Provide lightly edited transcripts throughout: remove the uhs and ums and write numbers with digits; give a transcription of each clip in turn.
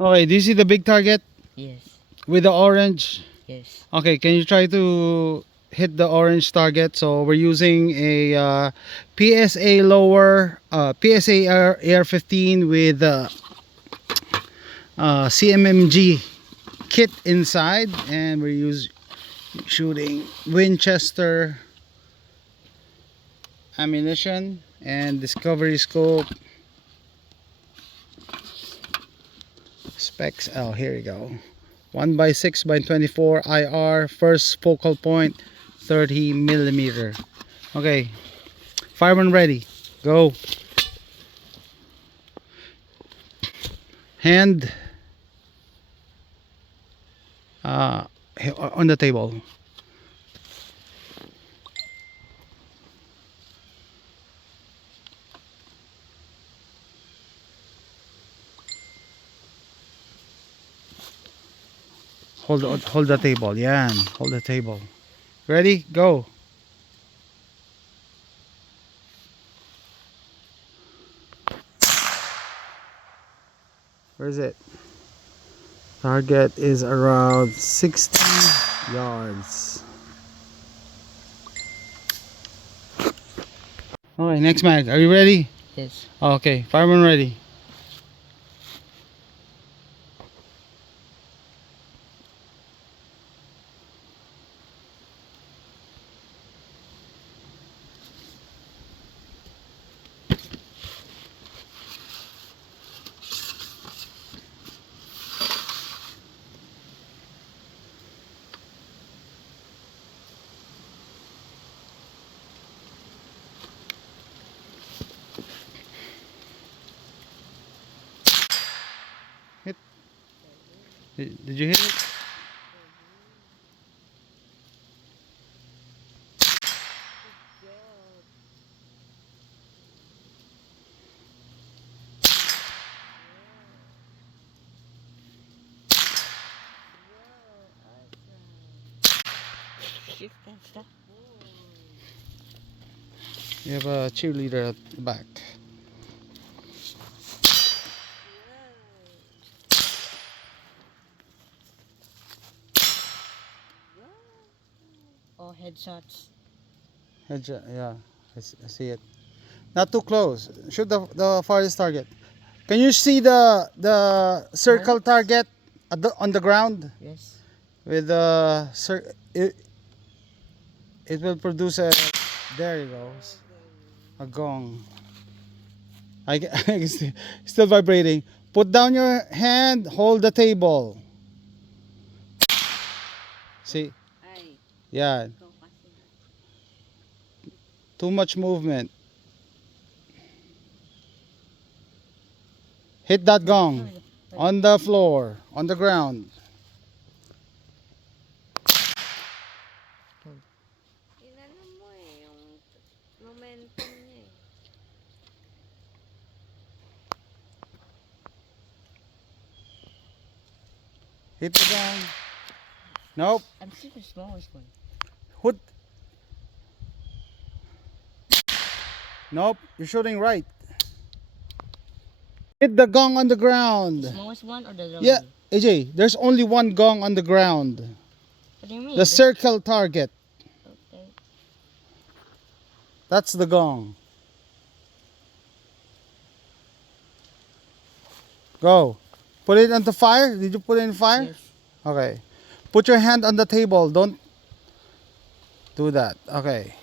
Okay, do you see the big target Yes. with the orange? Yes. Okay, can you try to hit the orange target? So we're using a PSA lower, PSA AR15 with Cmmg kit inside, and we're shooting Winchester ammunition and discovery scope specs. Oh, here you go. 1x6x24 IR, first focal point 30 millimeter. Okay, fireman ready, go. Hand uh, on the table. Hold the table. Yan, hold the table. Ready, go. Where is it? Target is around 60 yards. Okay, next mag. Are you ready? Yes. Okay, fireman ready. Hit. Did you hit it? Shift and stuff. You have a cheerleader at the back. Oh, headshots. Headshot, yeah, I see it. Not too close. Shoot the farthest target. Can you see the circle What? target on the ground? Yes. With the it will produce a, there you go, a gong. I can still vibrating. Put down your hand, hold the table. See, Ay, yeah, go kasi. too much movement. Hit that gong on the floor, on the ground. Inano mo eh, yung momentum niya eh. Hit the gong. Nope. I'm still the smallest one. Hood. Nope. You're shooting right. Hit the gong on the The ground. smallest one or the little Yeah, one? AJ, there's only one gong on the ground. What do you mean? The circle target. Okay. That's the gong. Go. Put it on the fire. Did you put it in fire? Yes. Okay. Put your hand on the table. Don't do that. Okay.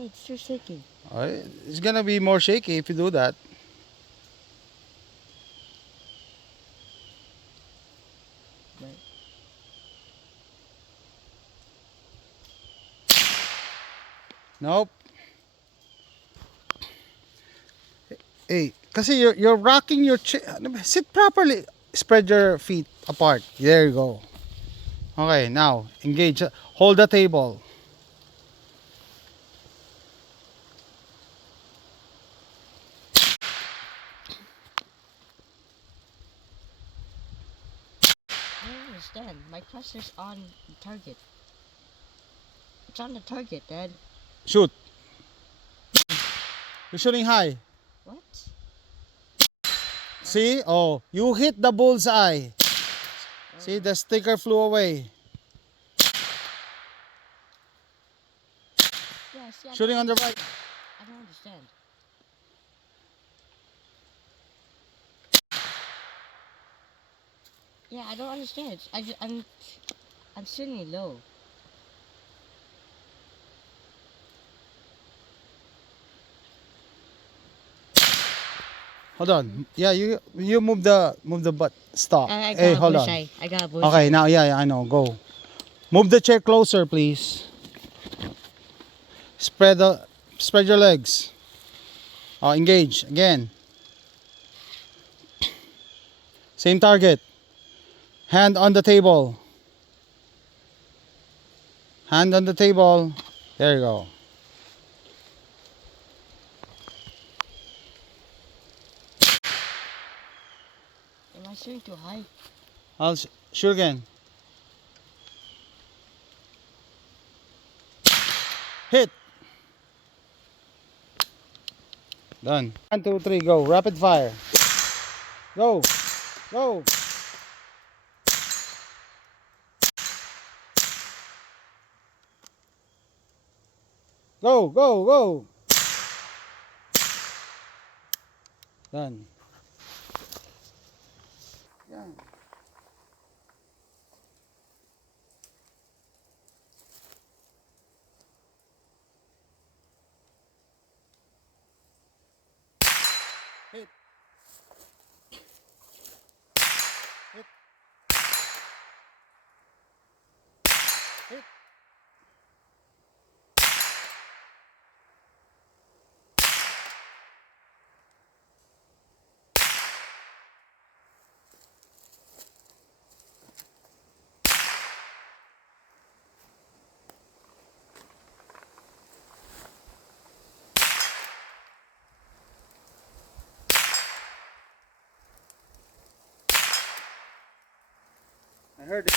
It's too shaky. Alright. It's gonna be more shaky if you do that. Right. Nope. Hey, kasi you're rocking your chair. Sit properly. Spread your feet apart. There you go. Okay, now engage. Hold the table. I don't understand. My cluster's on the target. It's on the target, Dad. Shoot. You're shooting high. What? See? Oh, you hit the bullseye. See, the sticker flew away. Yeah, see, Shooting on the right. I don't understand. Yeah, I don't understand. I'm shooting low. Hold on. Yeah, you move the butt. Stop. I Hey, got a hold on. bullseye. I got a bullseye. Okay, now yeah, I know. Go. Move the chair closer, please. Spread your legs. Oh, engage again. Same target. Hand on the table. Hand on the table. There you go. Am I shooting too high? Shoot again. Hit. Done. 1, 2, 3, go. Rapid fire. Go. Go. Go. Go. Go. Done. Yeah. Hit. Hit. Hit. I heard it.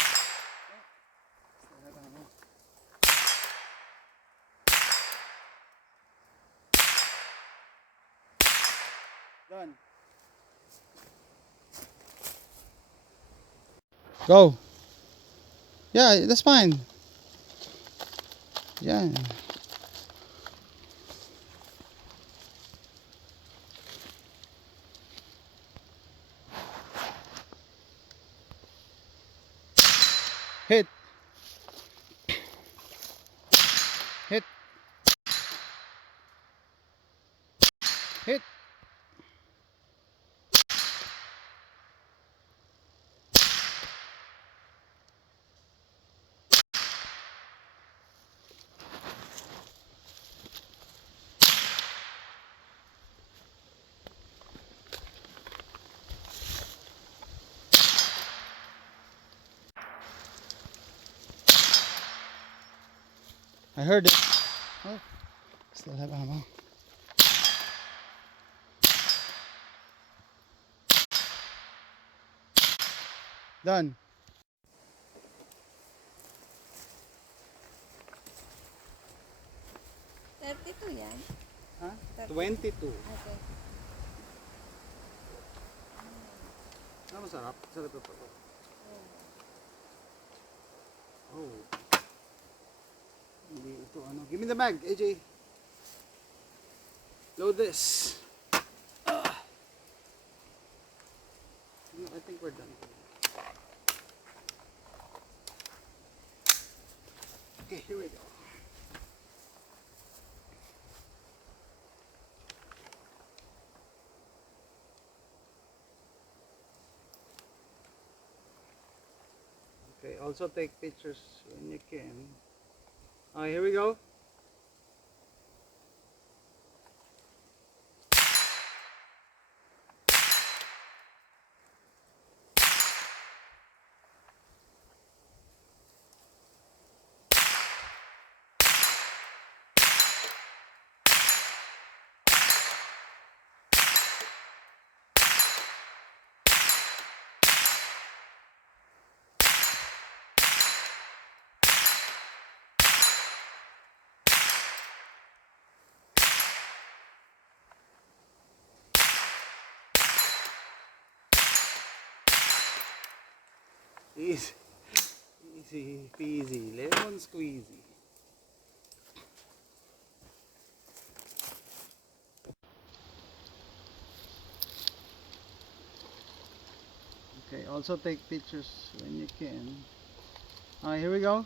Done. Go. Yeah, that's fine. Yeah. Hit. Hit. Hit. I heard it. Oh, still have ammo. Done. 32 yan? Huh? 22. Okay. Ah, masarap. Sarap ito. Oh. Hindi ito ano. Give me the mag, AJ. Load this. No, I think we're done. Okay, here we go. Okay, also take pictures when you can. Alright, here we go. Easy, easy peasy, lemon squeezy. Okay, also take pictures when you can. Alright, here we go.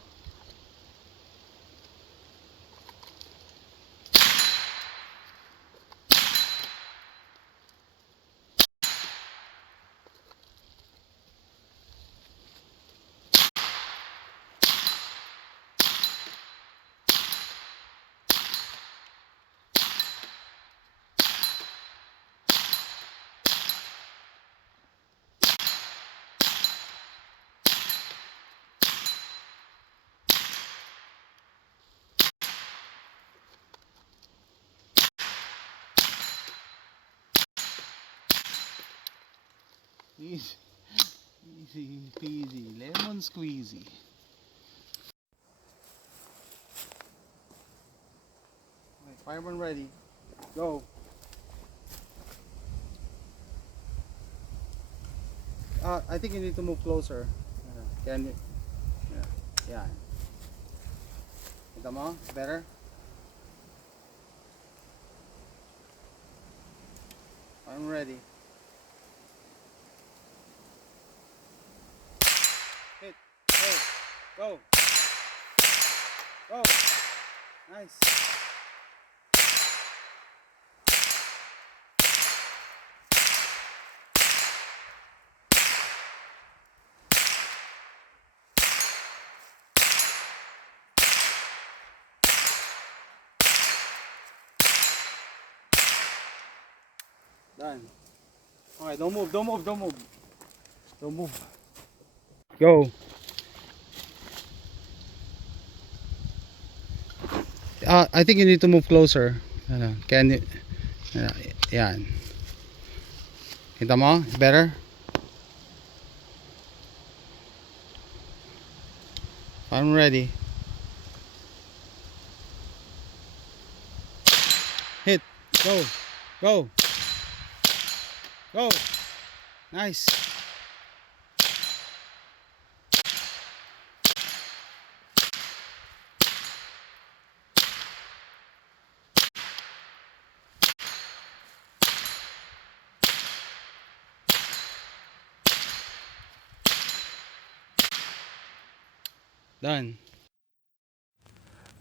Easy, easy peasy, lemon squeezy. Right, fireman ready. Go. I think you need to move closer. Can you? Yeah. Kita mo? Better? I'm ready. Hit. Go. Go. Go. Nice. Done. Alright, don't move. Don't move. Go. I think you need to move closer. Can you? Yan. Kita mo? Better? I'm ready. Hit. Go. Go. Go. Nice. Done.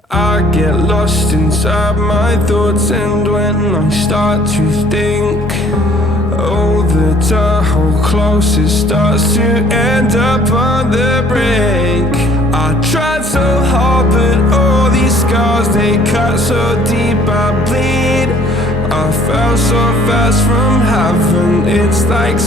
I get lost inside my thoughts, and when I start to think, oh, the Tahoe closest starts to end up on the brink. I tried so hard, but all these scars, they cut so deep I bleed. I fell so fast from heaven, it's like